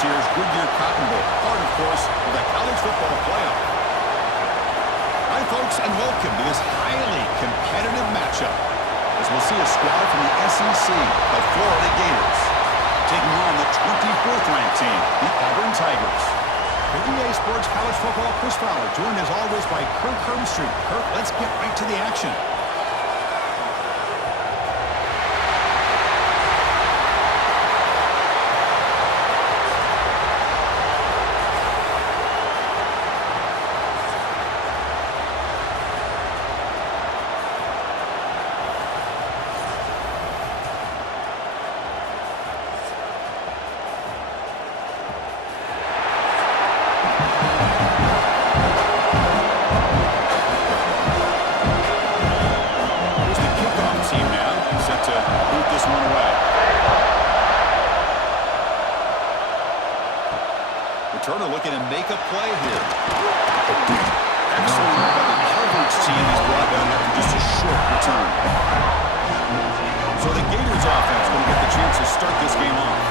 year's Goodyear Cotton Bowl, part, of course, of the college football playoff. Hi, folks, and welcome to this highly competitive matchup, as we'll see a squad from the SEC, the Florida Gators, taking on the 24th ranked team, the Auburn Tigers. The EA Sports College Football Chris Fowler, joined as always by Kirk Herbstreit. Kirk, let's get right to the action. Turner looking to make a play here. Excellent by the coverage team. He's brought down after just a short return. So the Gators offense going to get the chance to start this game off.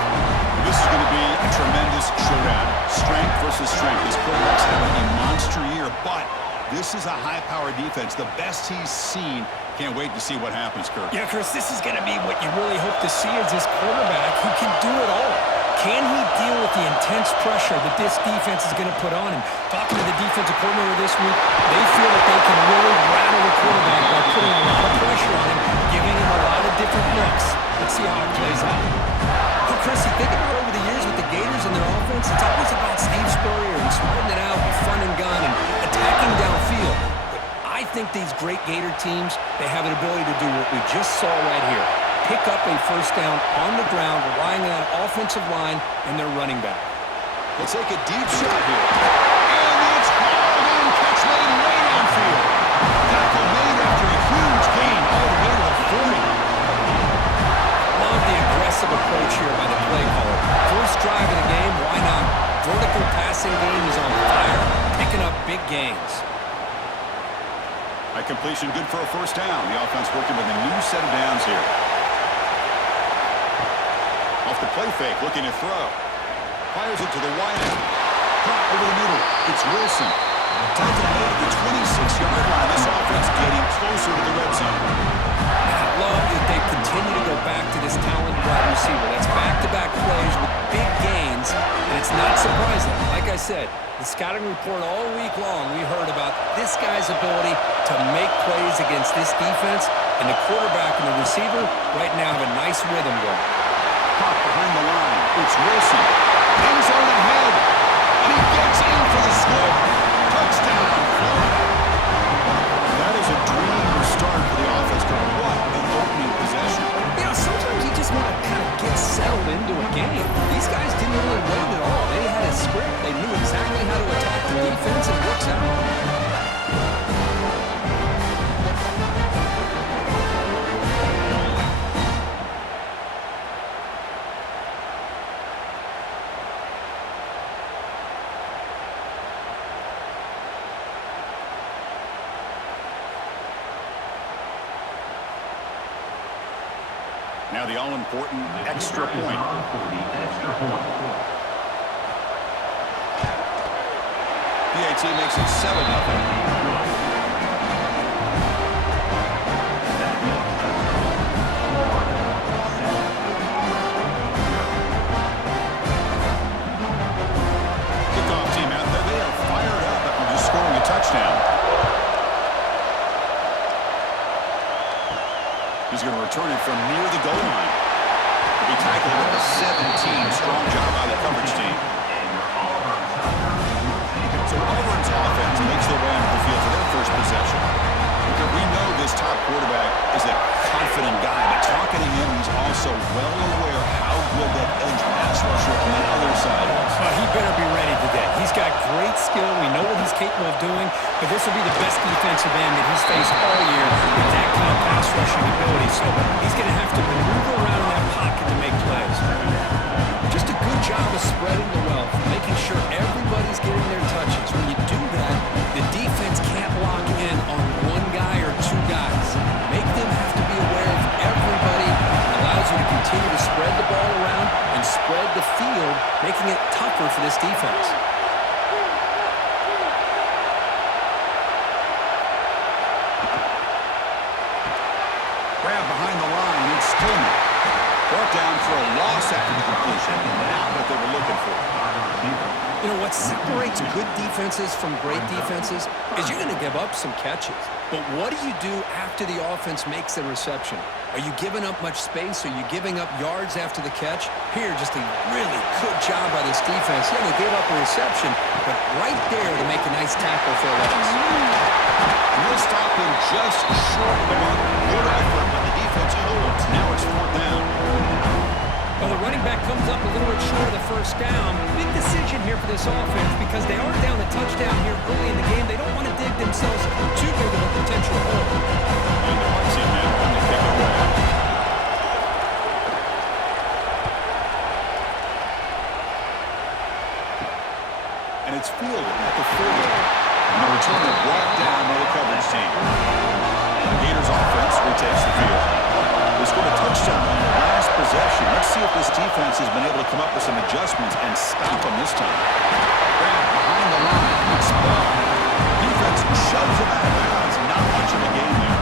This is going to be a tremendous showdown. Strength versus strength. This quarterback's having a monster year, but this is a high-powered defense, the best he's seen. Can't wait to see what happens, Kirk. Yeah, Chris, this is going to be what you really hope to see is this quarterback who can do it all. Can he deal with the intense pressure that this defense is going to put on him? Talking to the defensive coordinator this week, they feel that they can really rattle the quarterback by putting a lot of pressure on him, giving him a lot of different looks. Let's see how it plays out. But Chris, you think about over the years with the Gators and their offense, it's always about Steve Spurrier and spreading it out and fun and gun and attacking downfield. But I think these great Gator teams, they have an ability to do what we just saw right here. Pick up a first down on the ground, relying on offensive line and their running back. They'll take a deep shot here. And it's hauled in, catch made way downfield. Tackle made after a huge gain all the way to the 40. Love the aggressive approach here by the play caller. First drive of the game, why not? Vertical passing game is on fire, picking up big gains. High completion, good for a first down. The offense working with a new set of downs here. Off the play fake, looking to throw. Fires it to the wide end. Drop over the middle. It's Wilson. Tackle made at the 26-yard line. This offense getting closer to the red zone. I love that they continue to go back to this talented wide receiver. That's back-to-back plays with big gains, and it's not surprising. Like I said, the scouting report all week long, we heard about this guy's ability to make plays against this defense, and the quarterback and the receiver right now have a nice rhythm going. Pop behind the line. It's Wilson. End zone ahead. And he gets in for the score. Touchdown, Florida. That is a dream start for the offense. What an opening possession. You know, sometimes you just want to kind of get settled into a game. These guys didn't really wait at all. They had a script. They knew exactly how to attack the defense, and it works out. Now the all-important extra point. PAT makes it 7-0. He's going to return it from near the goal line. He'll be tackled at the 17. Strong job by the coverage team. So Auburn's offense makes their way onto the field for their first possession. Because we know this top quarterback is a confident guy, but talking to him, he's also well aware how good that edge pass rusher on the other side is. Well, he better be ready today. He's got great skill. We know what he's capable of doing, but this will be the best defensive end that he's faced all year with that kind of pass rushing ability. So he's going to have to maneuver around in that pocket to make plays. Just a good job of spreading the wealth, making sure everybody's getting their touches. When you do that, the defense can't lock in on one guy or two guys. Make them have to be aware of everybody. It allows you to continue to spread the ball around and spread the field, making it tougher for this defense. Grab behind the line, it's Stillman. Brought down for a loss after the completion. Not what they were looking for. You know, what separates good defenses from great defenses is you're going to give up some catches. But what do you do after the offense makes the reception? Are you giving up much space? Are you giving up yards after the catch? Here, just a really good job by this defense. Yeah, they gave up a reception, but right there to make a nice tackle for a loss. And they'll stop him just short of the mark. Good effort, but the defense holds. Now it's 4th down. Well, the running back comes up a little bit short of the first down. Big decision here for this offense because they are down a touchdown here early in the game. They don't want to dig themselves too big of a potential hole. And the marching men on the kick away. And it's fielded at the 40. And the returner brought down by the coverage team. The Gators offense retakes the field. They scored a touchdown on their last possession. Let's see if this defense has been able to come up with some adjustments and stop them this time. Grab behind the line. It's ball. Defense shoves him out of bounds. Not much of a game there.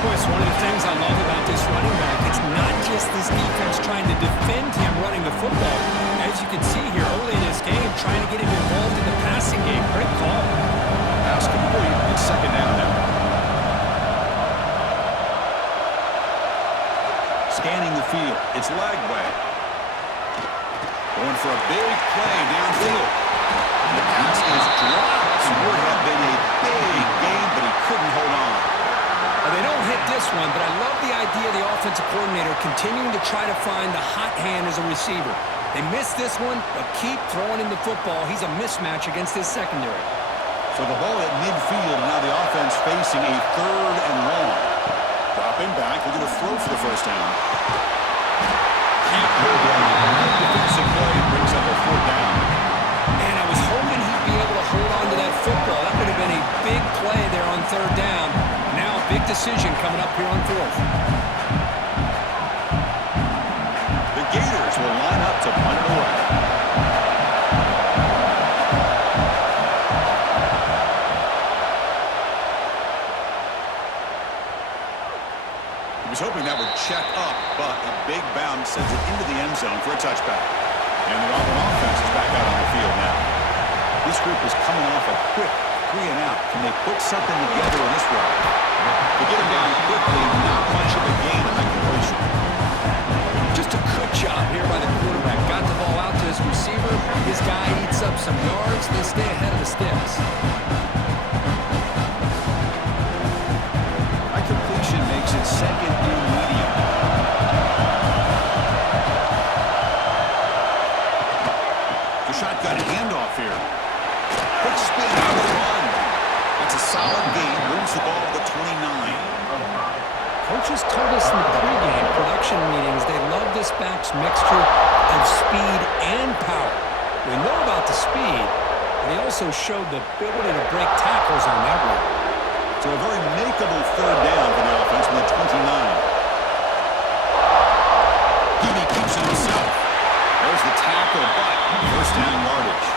Boy, it's one of the things I love about this running back. It's not just this defense trying to defend him running the football. As you can see here early in this game, trying to get him involved in the passing game. Great call. Pass complete. It's 2nd down now. Scanning the field. It's Lagway. Going for a big play downfield. The pass is dropped. It would have been a big game, but he couldn't hold on. Well, they don't hit this one, but I love the idea of the offensive coordinator continuing to try to find the hot hand as a receiver. They missed this one, but keep throwing him the football. He's a mismatch against his secondary. So the ball at midfield, and now the offense facing a 3rd and long. Dropping back, looking to throw for the first down. Can't hold on. Defensive play brings up a 4th down. Man, I was hoping he'd be able to hold on to that football. That would have been a big play there on 3rd down. Now a big decision coming up here on 4th. The Gators will line up to punt it away. He was hoping that would check up, but a big bounce sends it into the end zone for a touchback. And the Auburn offense is back out on the field now. This group is coming off a quick 3-and-out. Can they put something together in this round? To get him down quickly, not much of a gain on that completion. Just a good job here by the quarterback. Got the ball out to his receiver. This guy eats up some yards. They stay ahead of the sticks. That completion makes it 2nd and medium. The shotgun handoff here. Quick spin out of the run. That's a solid gain. Moves the ball to the 29. Coaches told us in the pregame production meetings they love this back's mixture of speed and power. We know about the speed, but he also showed the ability to break tackles on that one. So a very makeable 3rd down for the offense from the 29. Heaney keeps it himself. There's the tackle, but 1st down yardage.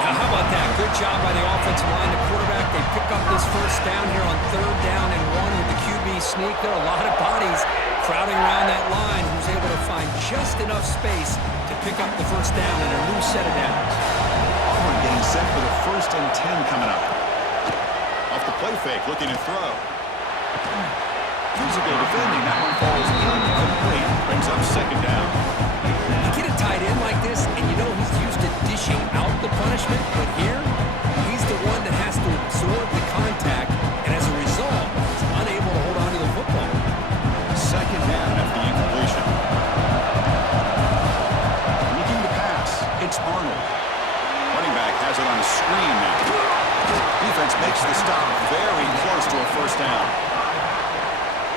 Now, how about that? Good job by the offensive line. The quarterback, they pick up this 1st down here on 3rd down and 1 with the QB sneak. There are a lot of bodies crowding around that line who's able to find just enough space to pick up the 1st down and a new set of downs. Auburn getting set for the 1st and 10 coming up. Off the play fake, looking to throw. Physical defending. That one falls incomplete. Brings up 2nd down. You get a tight end like this, and you know he's used to dishing out the punishment, but here, he's the one that has to absorb the contact, and as a result, he's unable to hold on to the football. 2nd down after the incompletion. Looking to pass. It's Arnold. Running back has it on a screen now. Defense makes the stop very close to a 1st down.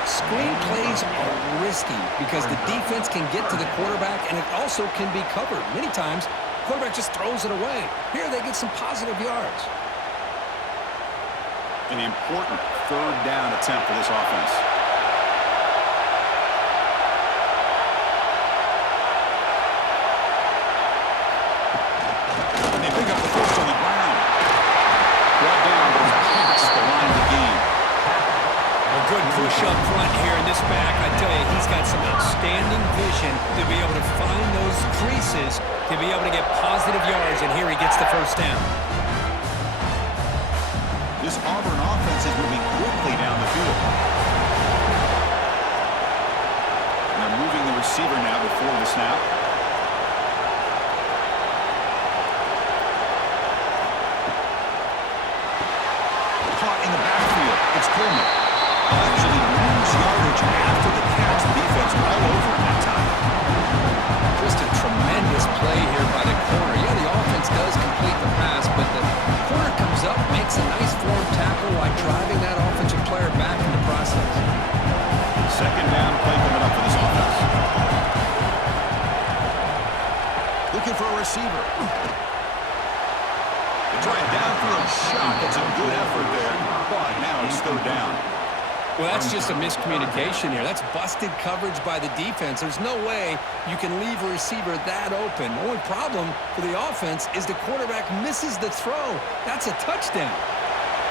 Screen plays are risky because the defense can get to the quarterback and it also can be covered. Many times, the quarterback just throws it away. Here, they get some positive yards. An important 3rd down attempt for this offense. is to be able to get positive yards, and here he gets the first down. This Auburn offense is moving quickly down the field. They're moving the receiver now before the snap. Caught in the backfield. It's Coleman. Actually lose yardage after the catch. The defense all over him that time. Just a tremendous play here by the corner. Yeah, the offense does complete the pass, but the corner comes up, makes a nice form tackle while driving that offensive player back in the process. Second down play coming up for this offense. Looking for a receiver. They try a downfield shot. That's a good effort there, but now it's third down. Well, that's just a miscommunication here. That's busted coverage by the defense. There's no way you can leave a receiver that open. The only problem for the offense is the quarterback misses the throw. That's a touchdown.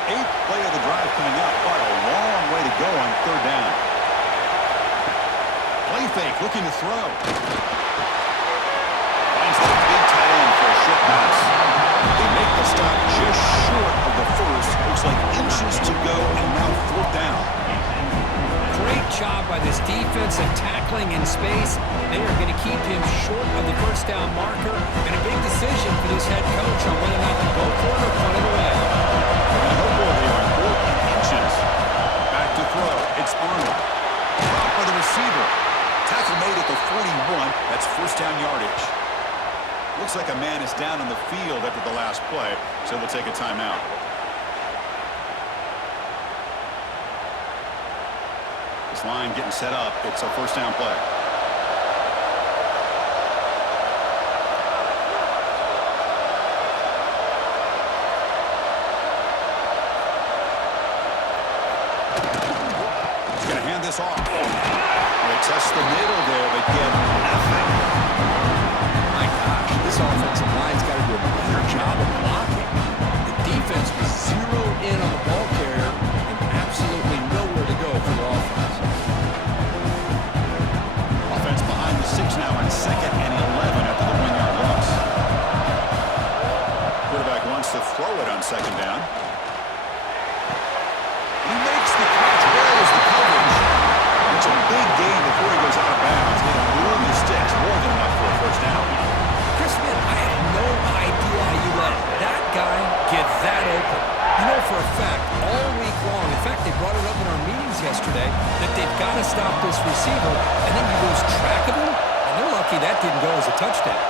8th play of the drive coming up, but a long way to go on third down. Play fake, looking to throw. Finds that big tight end for a short pass. They make the stop just short of the first. Looks like inches to go, and now fourth down. Great job by this defensive tackling in space. They are going to keep him short of the first down marker, and a big decision for this head coach on whether or not to go for it or punt it away. They're going to go for it here on 4th inches. Back to throw. It's Arnold. Dropped by the receiver. Tackle made at the 41. That's first down yardage. Looks like a man is down on the field after the last play, so we'll take a timeout. This line getting set up. It's a first down play. He's going to hand this off. They test the middle there, but get nothing. My gosh, this offensive line's got to do a better job of blocking. The defense was zeroed in on the ball carrier and absolutely nowhere to go for the offense. Offense behind the 6 now on 2nd and 11 after the 1-yard loss. Quarterback wants to throw it on 2nd down. He makes the catch. Where is the coverage? It's a big gain before he goes out of bounds. He'll move the sticks more than enough for a first down. Chris Smith, I had no idea how you let that guy get that open. You know for a fact, all week long, in fact, they brought it up in our meetings yesterday, that they've got to stop this receiver, and then you lose track of him, and they're lucky that didn't go as a touchdown.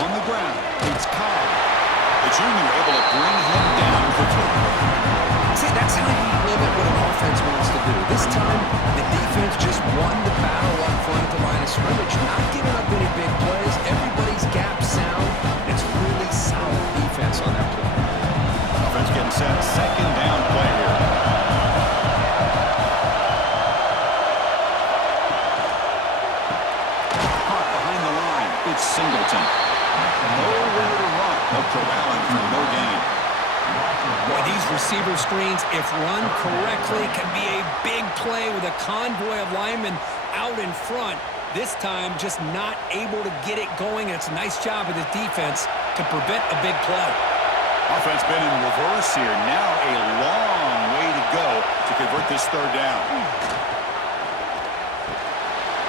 On the ground, it's Cobb. The junior able to bring him down quickly. See, that's how you limit what an offense wants to do. This time, the defense just won the battle up front at the line of scrimmage, not giving up any big plays. Everybody's gap sound. It's really solid defense on that play. Offense getting set. Second down play here. Caught behind the line. It's Singleton. Nowhere to run. They're corralling for no gain. Boy, these receiver screens, if run correctly, can be a big play with a convoy of linemen out in front. This time, just not able to get it going. It's a nice job of the defense to prevent a big play. Offense been in reverse here. Now a long way to go to convert this third down.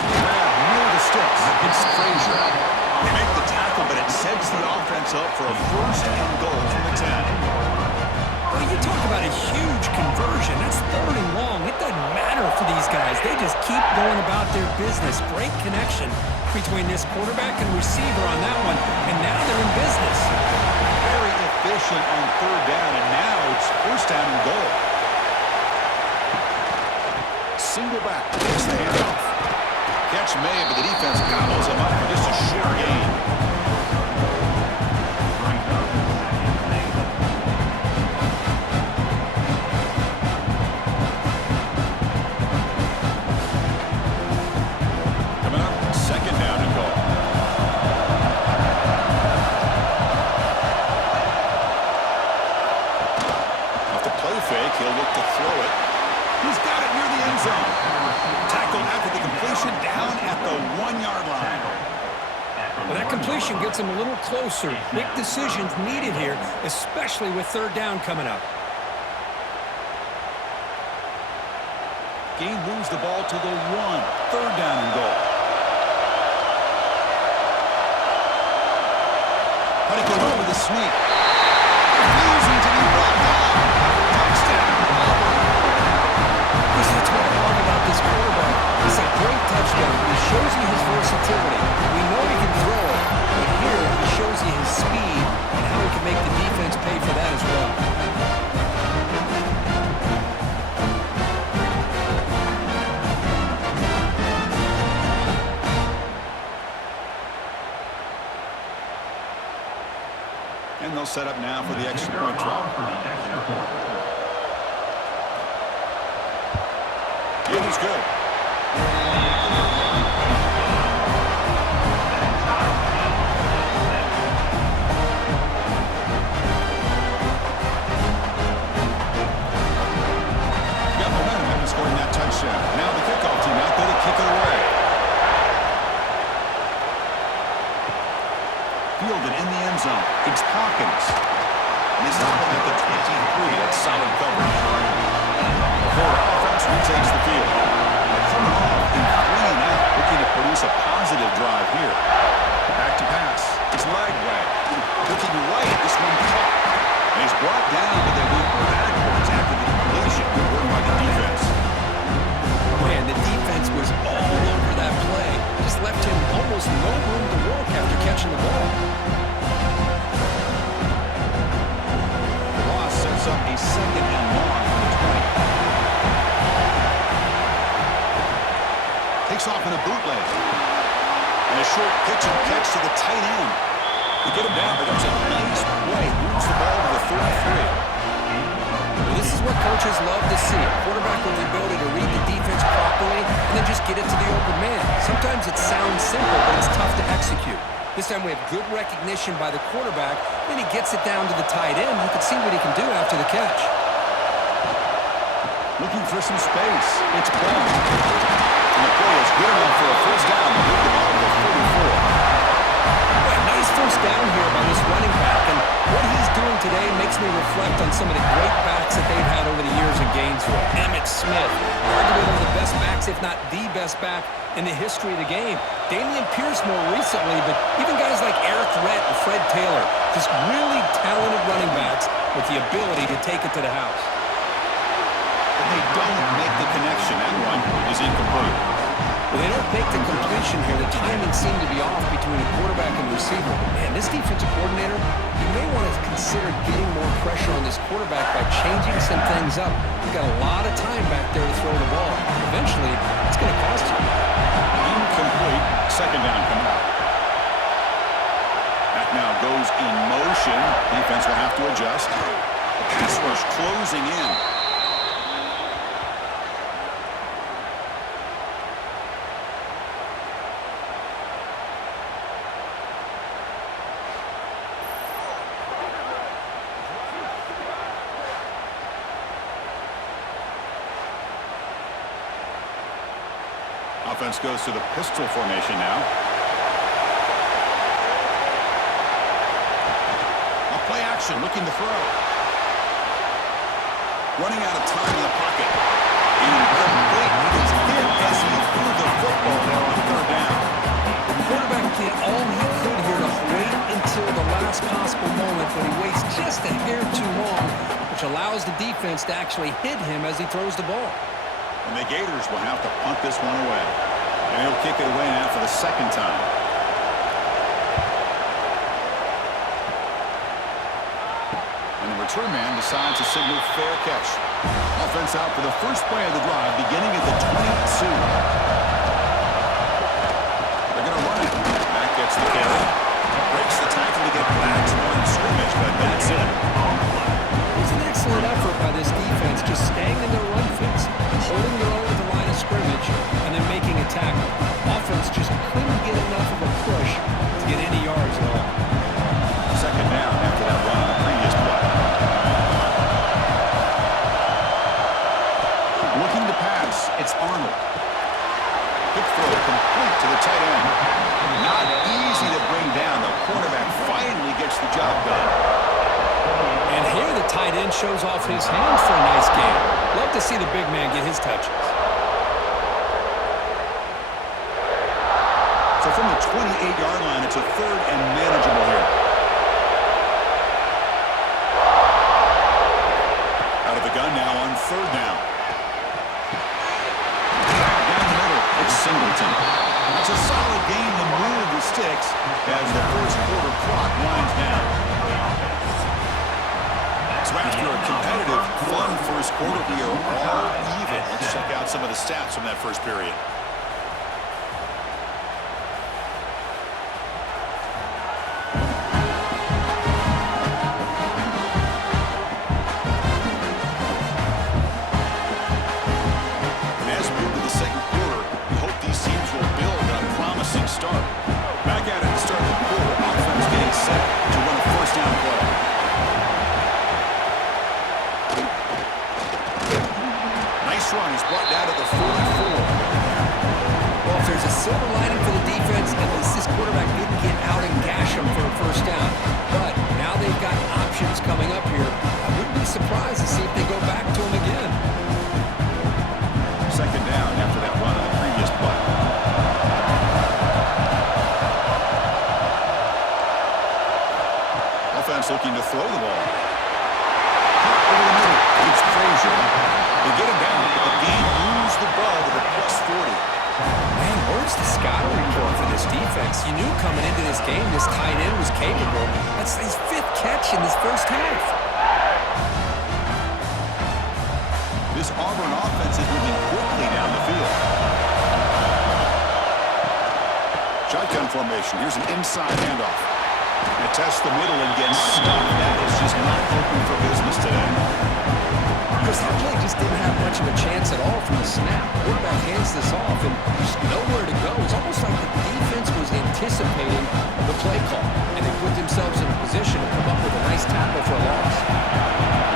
Grab near the sticks. It's Frazier. They make the tackle, but it sets the offense up for a first and goal from the 10. Well, you talk about a huge conversion. That's 3rd and long. It doesn't matter for these guys. They just keep going about their business. Great connection between this quarterback and receiver on that one, and now they're in business. Very efficient on third down, and now it's first down and goal. Single back, takes the handoff. Catch made, but the defense gobbles him up for just a short gain. Coming up, second down and goal. Off the play fake, he'll look to throw it. He's got it near the end zone. Tackled after the completion down at the 1-yard line. situation gets them a little closer. Quick decisions needed here, especially with third down coming up. Game moves the ball to the 1. Third down and goal. Putting over the sneak. Refusing to be brought down. Touchdown, Auburn. That's what I love about this quarterback. It's a great touchdown. He shows you his versatility. We know he can throw it, but here he shows you his speed and how he can make the defense pay for that as well. And they'll set up now for the extra point try. It is good. Got momentum after scoring that touchdown. Now the kickoff team out there to kick it away. Fielded in the end zone. It's Hawkins. And he's stopping at the 23. That's solid coverage. The Florida offense retakes the field. They're coming off in 3 and out, looking to produce a positive drive here. Back to pass. It's Lagway. Looking right. This one caught. And he's brought down, but they went backwards after the completion. Good work by the defense. Man, the defense was all over that play. Just left him almost no room to work after catching the ball. The loss sets up a second and long for the 20. Takes off in a bootleg. And a short pitch and catch to the tight end. To get him down, but there's a nice play. Moves the ball to the 33. Well, this is what coaches love to see. A quarterback with the ability to read the defense properly and then just get it to the open man. Sometimes it sounds simple, but it's tough to execute. This time we have good recognition by the quarterback, then he gets it down to the tight end. You can see what he can do after the catch. Looking for some space. It's Ball. And the play is good enough for a first down to move the ball to the 44. Nice first down here by this running back, and what he's doing today makes me reflect on some of the great backs that they've had over the years in Gainesville. Emmitt Smith, arguably one of the best backs, if not the best back in the history of the game. Damian Pierce more recently, but even guys like Eric Rhett and Fred Taylor, just really talented running backs with the ability to take it to the house. But they don't make the connection. That one is incomplete. Well, they don't make the completion here. The timing seemed to be off between a quarterback and receiver. But man, this defensive coordinator, he may want to consider getting more pressure on this quarterback by changing some things up. He's got a lot of time back there to throw the ball. Eventually, it's going to cost you. Incomplete. Second down coming up. That now goes in motion. Defense will have to adjust. The pass rush closing in. Offense goes to the pistol formation now. A play action, looking to throw. Running out of time in the pocket. Incomplete. He gets hit as he threw the football there on third down. The quarterback did all he could here to wait until the last possible moment, but he waits just a hair too long, which allows the defense to actually hit him as he throws the ball. And the Gators will have to punt this one away. And he'll kick it away now for the second time. And the return man decides to signal fair catch. Offense out for the first play of the drive, beginning at the 22. They're going to run it. That gets the carry. Breaks the tackle to get back to the line of scrimmage, but that's it. It was an excellent effort by this defense, just staying in their run fits, holding their own at the line of scrimmage, and then making a tackle. Offense just couldn't get enough of a push to get any yards at all. Second down after that run on the previous play. Looking to pass, it's Arnold. Quick throw complete to the tight end. Not easy to bring down, though. tight end shows off his hands for a nice game. Love to see the big man get his touches. So from the 28-yard line, it's a third and manageable here. Out of the gun now on third down. Down the middle, it's Singleton. It's a solid gain to move the sticks as the first quarter clock winds down. So after a competitive, fun first quarter, we are all even. Let's check out some of the stats from that first period. And as we move to the second quarter, we hope these teams will build on a promising start. Back at it to start the quarter, offense getting set to run a first down play. Nice run. He's brought down to the 44. Well, if there's a silver lining for the defense, at least this quarterback didn't get out and gash him for a first down. But now they've got options coming up here. I wouldn't be surprised to see if they go back to him again. Second down after that run on the previous play. Offense looking to throw the ball. Over the middle, it's Frazier. They get him down, but the game moves the ball to the +40. Man, where's the scouting report for this defense? You knew coming into this game this tight end was capable. That's his 5th catch in this first half. This Auburn offense is moving quickly down the field. Shotgun formation. Here's an inside handoff. And tests the middle and gets stuffed. That is just not open for business today. Because that play just didn't have much of a chance at all from the snap. Quarterback hands this off, and there's nowhere to go. It's almost like the defense was anticipating the play call, and they put themselves in a position to come up with a nice tackle for a loss.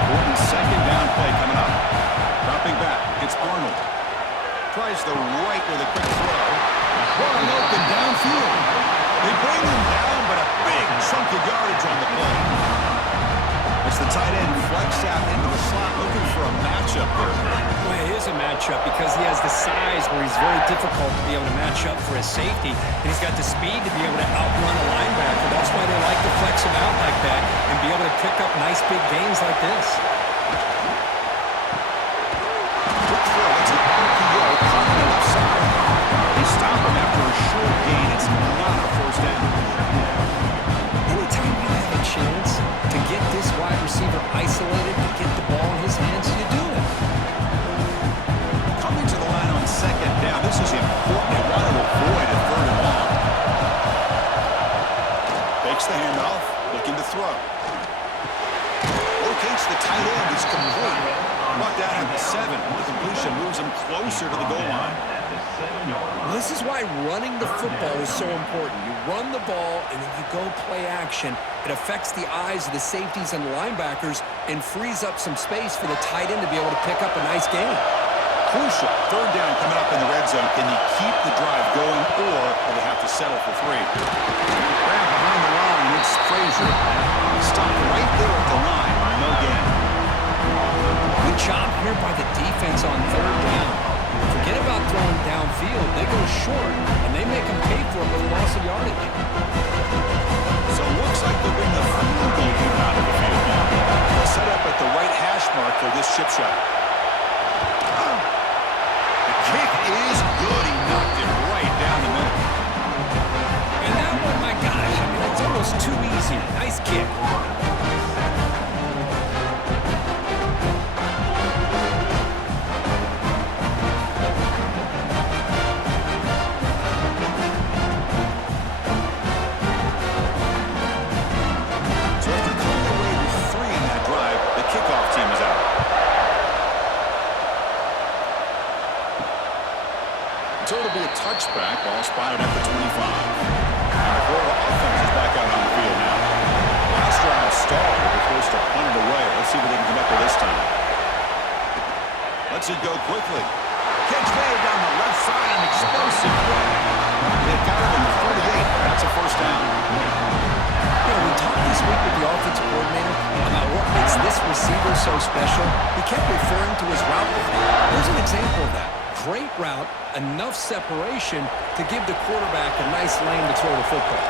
Important second down play coming up. Dropping back, it's Arnold. Tries the right with a quick throw. Wide open downfield. They bring him down, but a big chunk of yardage on the play. As the tight end flex out into the slot, looking for a matchup there. Well, it is a matchup because he has the size where he's very difficult to be able to match up for his safety, and he's got the speed to be able to outrun a linebacker. That's why they like to flex him out like that and be able to pick up nice big gains like this. Quick throw, it's an RPO caught on the left side. They stop him after a short gain. It's not a first down. Anytime you have a chance to get this wide receiver isolated, to get the ball in his hands, you do it. Coming to the line on second down. This is important. They want to avoid a third and long. Fakes the handoff, looking to throw. Locates the tight end. It's complete. Brought down at the 7. The completion moves him closer to the goal line. This is why running the football is so important. You run the ball, and then you go play action. It affects the eyes of the safeties and the linebackers and frees up some space for the tight end to be able to pick up a nice gain. Crucial. Third down coming up in the red zone. Can you keep the drive going, or will they have to settle for 3? Grab behind the line. It's Frazier. Stopped right there at the line. No gain. Good job here by the defense on third down. Forget about throwing downfield. They go short, and they make them pay for it with a loss of yardage. So it looks like they'll bring the field goal unit out of the field. They'll set up at the right hash mark for this chip shot. The kick is good. He knocked it right down the middle. And that one, my gosh, I mean, it's almost too easy. Nice kick. So it'll be a touchback, ball spotted at the 25. And the Florida offense is back out on the field now. Last drive stalled. They were forced to punt it away. Let's see what they can come up with this time. Lets it go quickly. Catch made down the left side, an explosive play. They've got him in the 48. That's a first down. You know, we talked this week with the offensive coordinator about what makes this receiver enough separation to give the quarterback a nice lane to throw the football.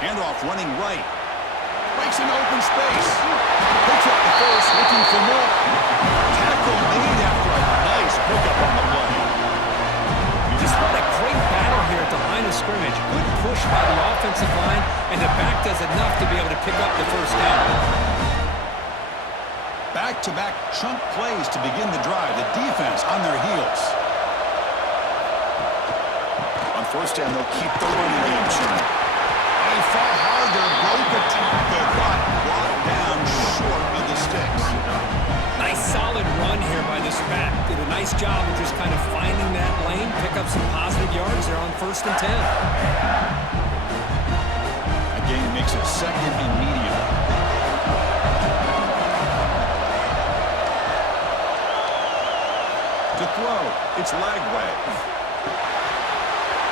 Handoff running right. Breaks into open space. Picks up the first, looking for more. Tackle made after a nice pickup on the play. Just what a great battle here at the line of scrimmage. Good push by the offensive line, and the back does enough to be able to pick up the first down. Back-to-back chunk plays to begin the drive. The defense on their heels. On first down, they'll keep the running game churning. They fall harder, broke a tackle, but brought down short of the sticks. Nice solid run here by this back. Did a nice job of just kind of finding that lane, pick up some positive yards there on 1st and 10. Again, makes it 2nd and medium. To throw, it's Lagway.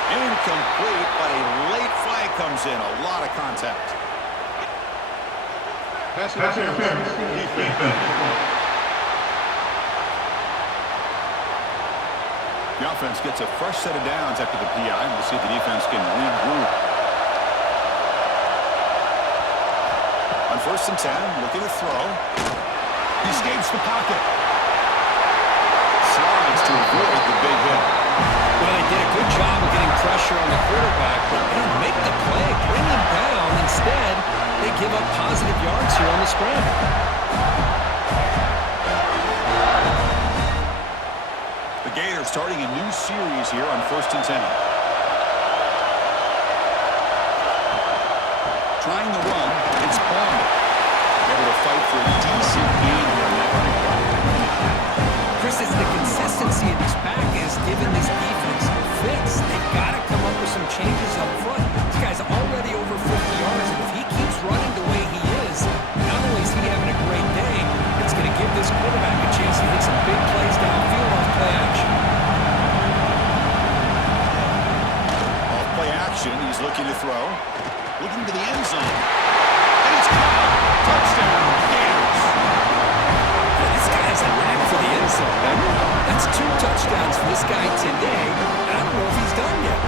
Incomplete, but a late flag comes in. A lot of contact. Pass interference. Defense. The offense gets a fresh set of downs after the PI. We'll see if the defense can regroup. On 1st and 10, looking to throw. He escapes the pocket. Slides to avoid the big hit. Well, they did a good job of getting pressure on the quarterback, but they didn't make the play, bring him down. Instead, they give up positive yards here on the scramble. The Gators starting a new series here on 1st and 10. Trying the run, it's Palmer. Able to fight for a decent gain here in that running play. Chris, it's the consistency of this pack is giving this defense fits. They've got to come up with some changes up front. This guy's already over 50 yards, and if he keeps running the way he is, not only is he having a great day, it's going to give this quarterback a chance to hit some big plays downfield off play action. Off play action, he's looking to throw. Looking to the end zone. And it's caught. Touchdown, Gators. This guy has a knack for the end zone. That's 2 touchdowns for this guy today. I don't know if he's done yet.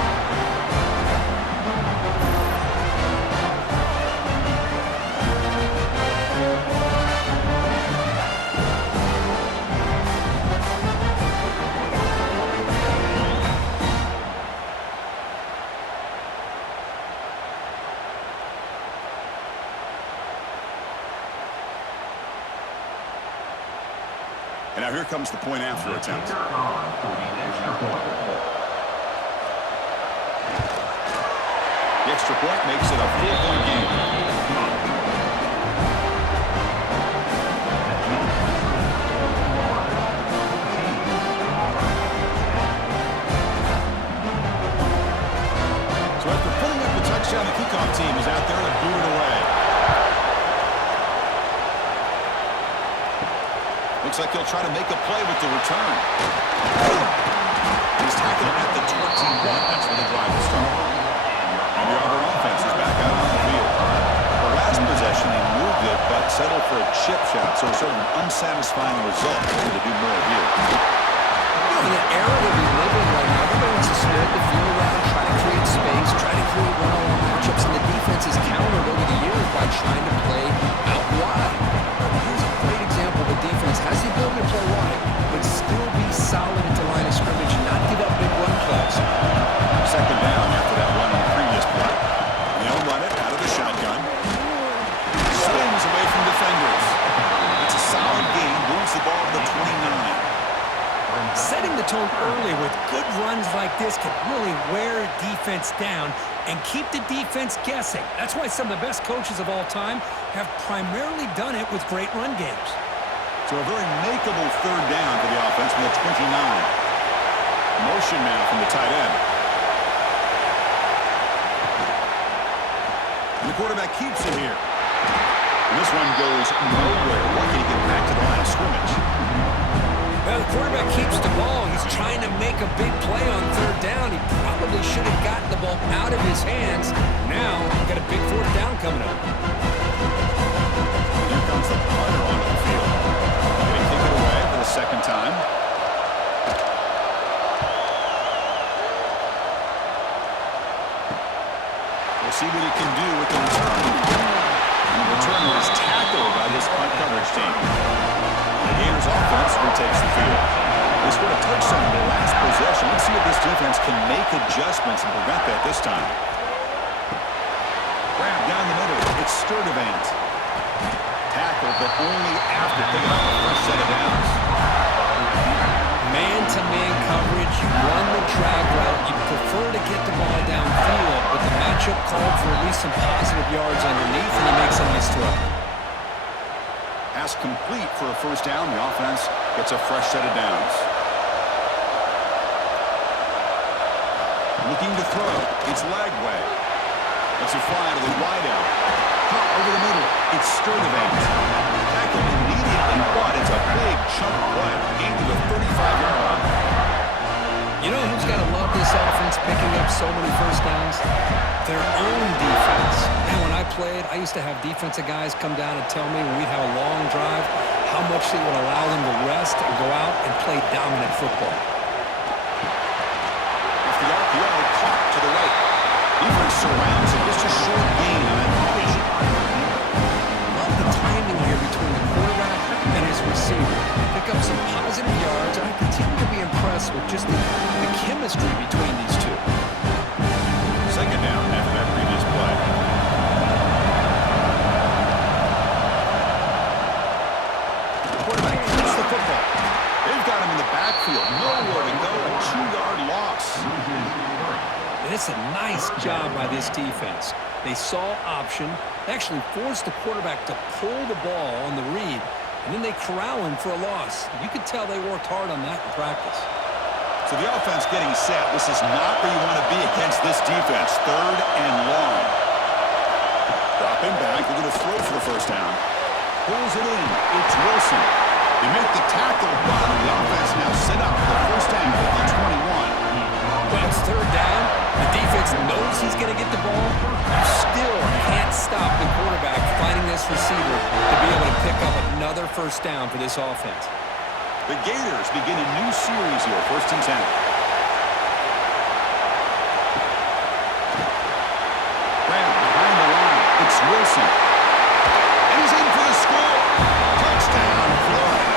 And now here comes the point after attempt. The extra point makes it a 4-point game. So after putting up the touchdown, the kickoff team is out there to boot it away. Looks like he'll try to make a play with the return. He's tackled at the 21. That's where the drive will start. And the Auburn offense is back out on the field. The last possession, he moved it, but settled for a chip shot, so sort of an unsatisfying result. Looking to do more here. In the era that we live in right now, everybody wants to spread the field around, try to create space, try to create one-on-one matchups, and the defense has countered over the years by trying to play out wide. Here's a great example. The defense has the ability to play wide, but still be solid at the line of scrimmage and not give up big run plays. 2nd down after that run on the previous play. They'll run it out of the shotgun. Swings away from defenders. It's a solid gain. Moves the ball to the 29. Setting the tone early with good runs like this can really wear defense down and keep the defense guessing. That's why some of the best coaches of all time have primarily done it with great run games. So a very makeable 3rd down for the offense from the 29. Motion now from the tight end. And the quarterback keeps it here. And this one goes nowhere. Lucky to get back to the line of scrimmage. Well, the quarterback keeps the ball. He's trying to make a big play on 3rd down. He probably should have gotten the ball out of his hands. Now, we've got a big 4th down coming up. Here comes the punter onto the field. Going to kick it away for the 2nd time. see what he can do with the return. And the returner is tackled by this punt coverage team. The Gators offense retakes the field. They scored a touchdown in the last possession. Let's see if this defense can make adjustments and prevent that this time. Grab down the middle. It's Sturdivant. Tackled, but only after picking up a fresh set of downs. Man-to-man coverage, you run the drag route, you prefer to get the ball downfield, but the matchup called for at least some positive yards underneath, and he makes a nice throw. Pass complete for a first down. The offense gets a fresh set of downs. Looking to throw. It's Lagway. It's a fly to the wideout. Caught over the middle. It's Sturdivant. Tackled immediately, but it's a big chunk play. Gain to the 35-yard line. You know who's got to love this offense picking up so many first downs? Their own defense. And when I played, I used to have defensive guys come down and tell me when we'd have a long drive how much they would allow them to rest and go out and play dominant football. Off the RPO, caught to the right. Defense surrounds it. Just a short gain on that completion. Love the timing here between the quarterback and his receiver. Pick up some positive yards, and I continue to be impressed with just the chemistry between these two. Second down after that previous play. Quarterback keeps the football. They've got him in the backfield. Nowhere to go. A 2-yard loss. And it's a nice job by this defense. They saw option, actually forced the quarterback to pull the ball on the read, and then they corral him for a loss. You could tell they worked hard on that in practice. So the offense getting set. This is not where you want to be against this defense. Third and long. Dropping back. They're going to throw for the first down. Pulls it in. It's Wilson. They make the tackle, but the offense now set up for the first down at the 21. Well, it's third down. The defense knows he's going to get the ball. You still can't stop the quarterback fighting this receiver to be able to pick up another first down for this offense. The Gators begin a new series here, 1st and 10. Grab behind the line. It's Wilson. And he's in for the score. Touchdown, Florida.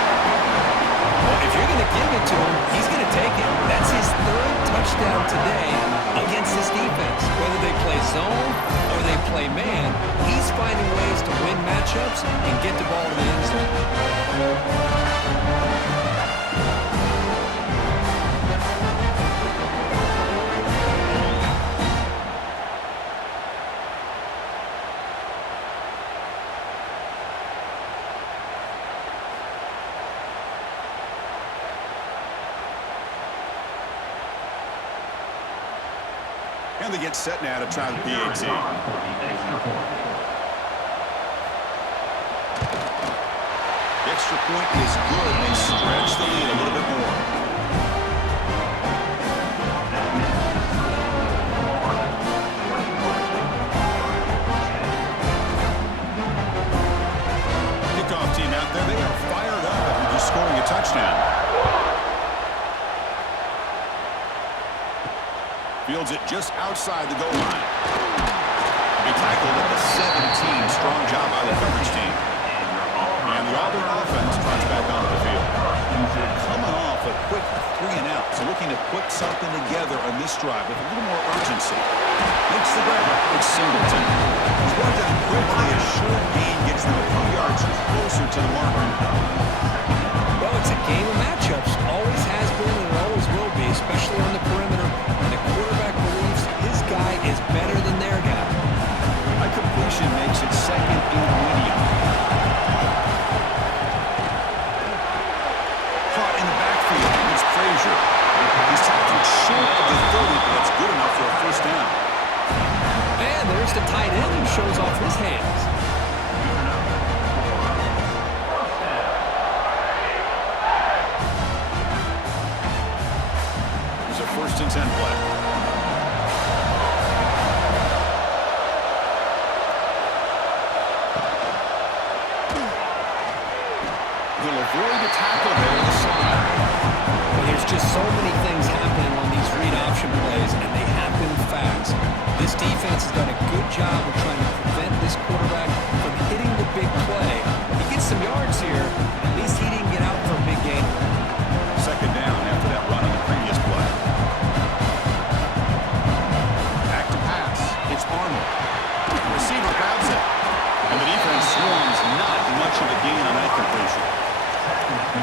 Well, if you're going to give it to him, he's going to take it. That's his third touchdown today against this defense. Whether they play zone or they play man, he's finding ways to win matchups and get the ball to the end zone. And they get set now to try the PAT. The extra point is good. They stretch the lead a little bit more. Kickoff team out there. They are fired up after just scoring a touchdown. Fields it just outside the goal line. Be tackled at the 17. Strong job by the coverage team. And the Auburn offense runs back onto the field. They're coming off a quick 3-and-out, so looking to put something together on this drive with a little more urgency. Makes the grab. It's Singleton. He's brought down quickly. A short gain gets them a few yards closer to the marker. Well, it's a game of matchups. Always has been and it always will be, especially on the perimeter. And the quarterback believes his guy is better than their guy. A completion makes it 2nd and medium. Caught in the backfield. It's Frazier. He's tackled short of the 30, but that's good enough for a first down. And there's the tight end who shows off his hands. There's a 1st and 10 play. He'll avoid the tackle there on the side. Well, there's just so many things happening on these read option plays, and they happen fast. This defense has done a good job of trying to prevent this quarterback from hitting the big play. He gets some yards here. At least he didn't get out for a big gain. Second down after that run on the previous play. Back to pass. It's Arnold. Receiver grabs it. And the defense swarms. Not much of a gain on that completion.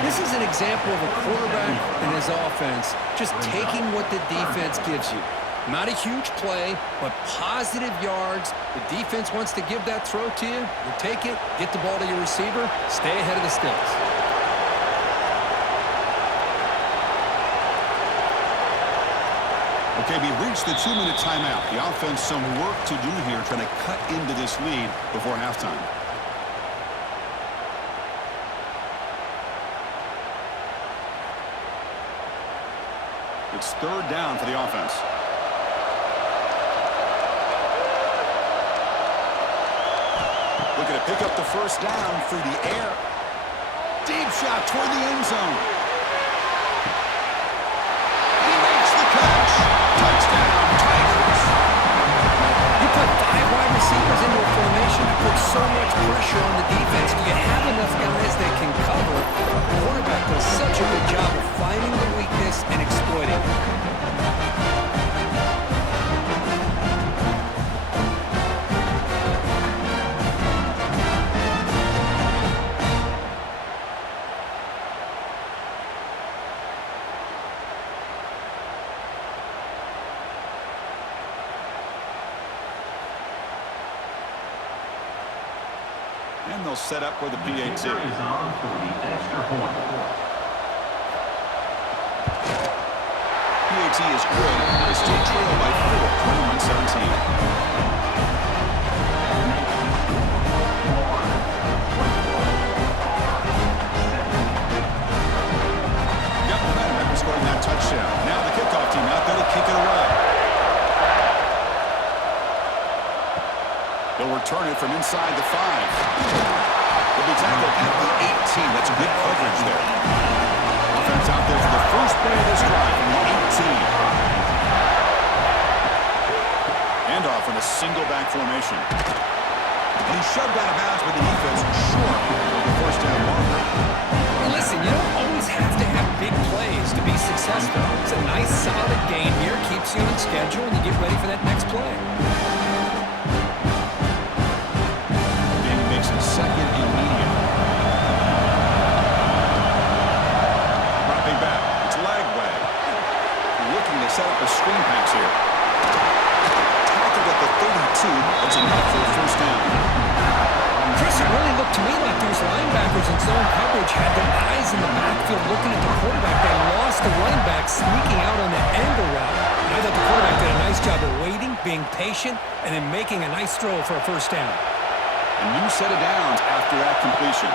This is an example of a quarterback and his offense just taking what the defense gives you. Not a huge play, but positive yards. The defense wants to give that throw to you. You take it, get the ball to your receiver, stay ahead of the sticks. Okay, we reached the 2-minute timeout. The offense some work to do here trying to cut into this lead before halftime. It's third down for the offense. Looking to pick up the first down through the air. Deep shot toward the end zone. He makes the catch. Touchdown, Tigers. You put 5 wide receivers into a formation, you put so much pressure on the defense. Do you have enough guys that can cover? The quarterback does such a good job of finding the weakness and exploiting it. And they'll set up for the PAT. Is on for the extra point. PAT is good. They still trail by 4, 21-17. Got momentum after scoring that touchdown. Now the kickoff team out there to kick it away. They'll return it from inside the 5. They'll be tackled at the 18. That's good coverage there. Offense out there for the first play of this drive from the 18. Handoff in a single back formation. And he shoved out of bounds with the defense short of the first down marker. Well, listen, you don't always have to have big plays to be successful. It's a nice, solid gain here. Keeps you on schedule, and you get ready for that next play. Second and medium. Dropping back. It's Lagway. Looking to set up a screen pass here. Tackled at the 32. That's enough for the first down. Chris, it really looked to me like those linebackers in zone coverage had their eyes in the backfield looking at the quarterback. They lost the running back sneaking out on the angle route. And I thought the quarterback did a nice job of waiting, being patient, and then making a nice throw for a first down. A new set of downs after that completion.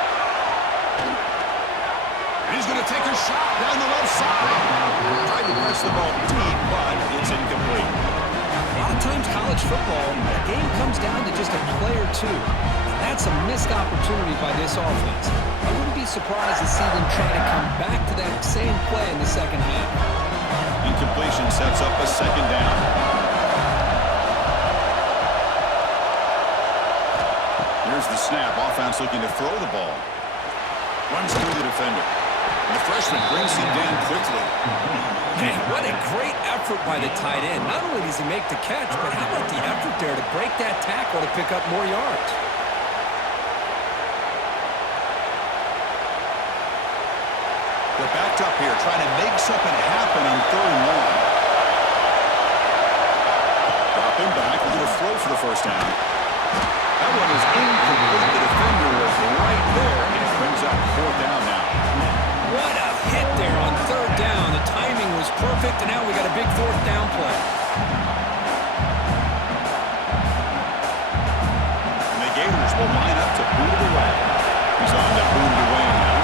He's going to take a shot down the left side. Tried to press the ball deep, but it's incomplete. A lot of times college football, the game comes down to just a play or two. And that's a missed opportunity by this offense. I wouldn't be surprised to see them try to come back to that same play in the second half. Incompletion sets up a second down. Here's the snap. Offense looking to throw the ball. Runs through the defender. And the freshman brings him down quickly. Man, what a great effort by the tight end. Not only does he make the catch, but how about the effort there to break that tackle to pick up more yards? They're backed up here trying to make something happen on 3rd and 1. Dropping back. We're going to throw for the first down. That one is incomplete. The defender was right there, and it brings up 4th down now. What a hit there on 3rd down. The timing was perfect, and now we got a big 4th down play. And the Gators will line up to boot it away. He's on to boot it away now.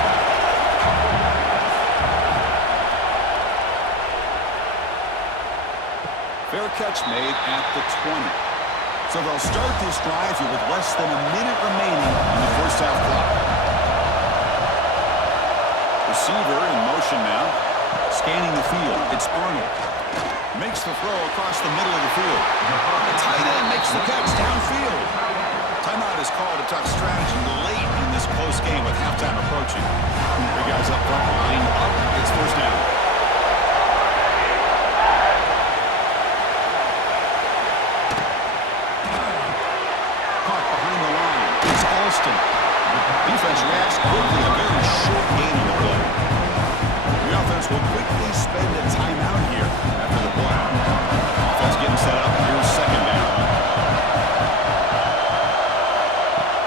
Fair catch made at the 20. So they'll start this drive here with less than a minute remaining in the first half clock. Receiver in motion now. Scanning the field. It's Arnold. Makes the throw across the middle of the field. The tight end makes the catch downfield. Timeout is called to talk strategy late in this close game with halftime approaching. The guys up front lined up. It's first down. Caught behind the line. It's Alston. Defense reacts quickly. A very short gain on the play. The offense will quickly spend a timeout here after the play. Offense getting set up. Here's second down.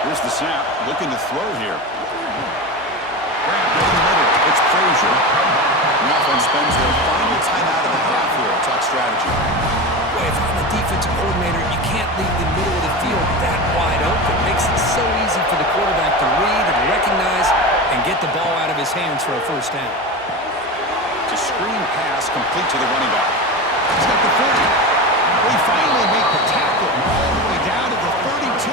Here's the snap. Looking to throw here. Grab in the middle. It's Frazier. The offense spends their final timeout of the half here. Talk strategy. Boy, if I'm a defensive coordinator, you can't leave the middle of the field that wide open. Makes it so easy for the quarterback to read and recognize and get the ball out of his hands for a first down. A screen pass complete to the running back. He's got the 40. He finally made the tackle all the way down to the 32.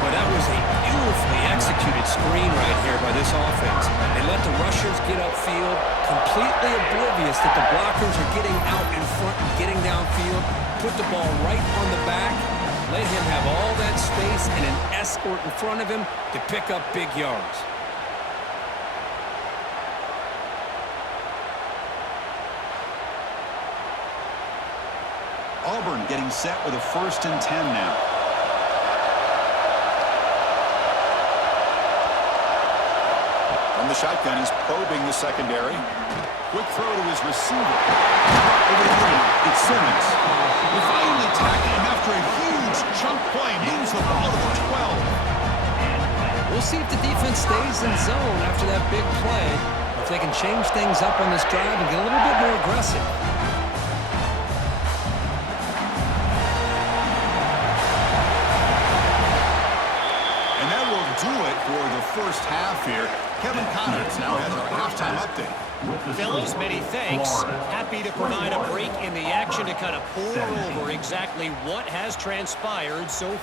Well, that was a beautifully executed screen right here by this offense. They let the rushers get upfield, completely oblivious that the blockers are getting out in front and getting downfield, put the ball right on the back, let him have all that space and an escort in front of him to pick up big yards. Auburn getting set with a 1st and 10 now. From the shotgun, he's probing the secondary. Quick throw to his receiver. Over the middle, it's Simmons. We finally tackle him after a huge chunk play. Moves the ball to the 12. We'll see if the defense stays in zone after that big play, or if they can change things up on this drive and get a little bit more aggressive. Do it for the first half here. Kevin Connors now has our halftime update. Fellas, many thanks. Happy to provide a break in the action to kind of pour over exactly what has transpired so far.